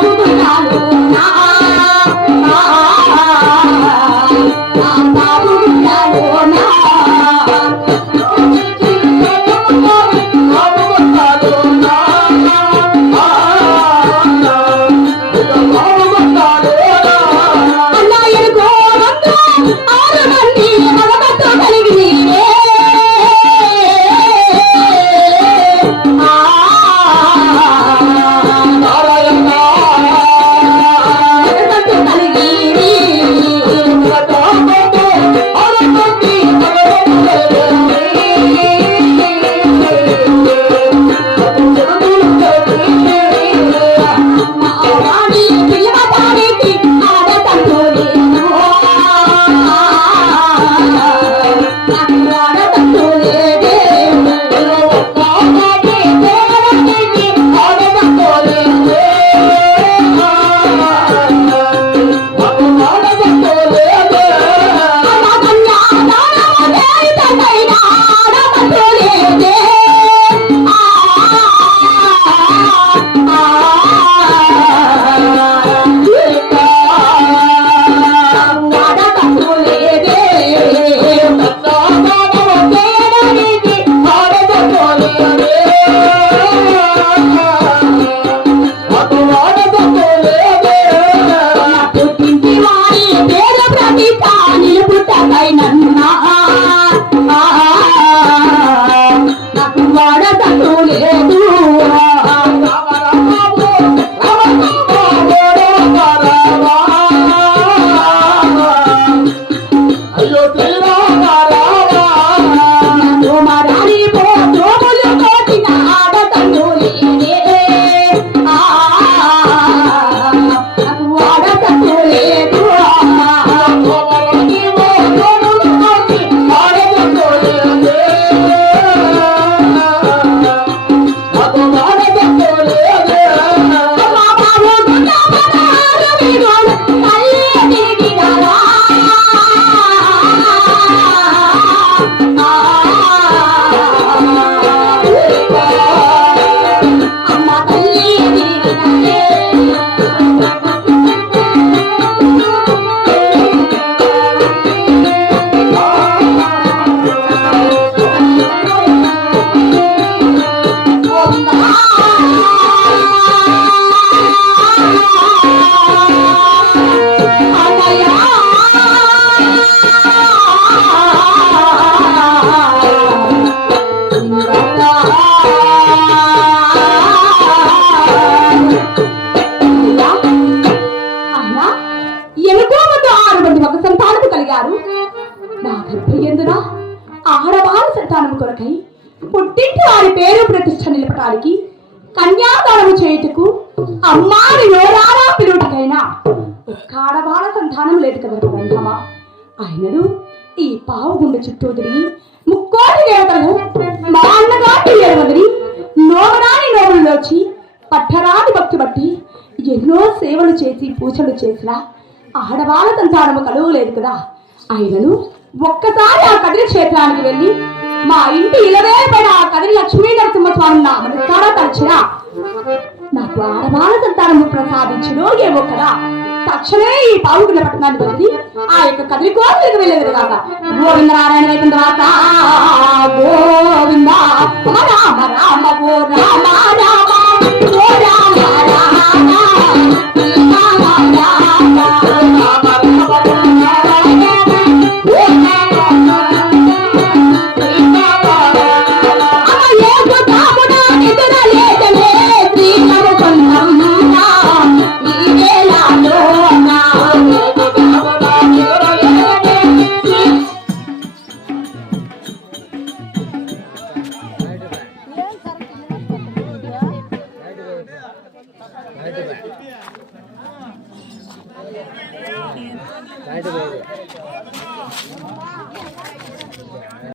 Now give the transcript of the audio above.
do mercado. గారు నా గర్భయందున ఆడవారి సంతానము సంతానం కొరకై పుట్టింటి వారి పేరు ప్రతిష్ట నిలపటానికి కన్యాదానము చేయుటకు అమ్మాని యోరారా పిలుటికైనా ఒక్క ఆడవాళ్ళ సంతానం లేదు కదా బ్రహ్మమా ఆయనను ఈ పావు గుండె చుట్టూ తిరిగి ముక్కోటి దేవతలు మా అన్నగారి ఎరవదిని నోమరాని వచ్చి పట్టరాని భక్తి బట్టి ఎన్నో సేవలు చేసి పూజలు చేసినా ఆడవాళ్ళ సంసారము కలువలేదు కదా. ఆయనను ఒక్కసారి ఆ కదిరి క్షేత్రానికి వెళ్ళి మా ఇంటి ఇలవేపైన ఆ కదిరి లక్ష్మీ నరసింహస్వామి నామనిస్తారా తలచిన నాకు ఆడవాళ్ళ సంతానము ప్రసాదించును ఏమో కదా. తక్షణమే ఈ పావుకుల పట్టణాన్ని వదిలి ఆ యొక్క కదిరి కోరికలకు వెళ్ళేది కాక గోవింద నారాయణ వైకుంఠరాత గోవింద ఓ రామ రామ రామ 来这边。来这边。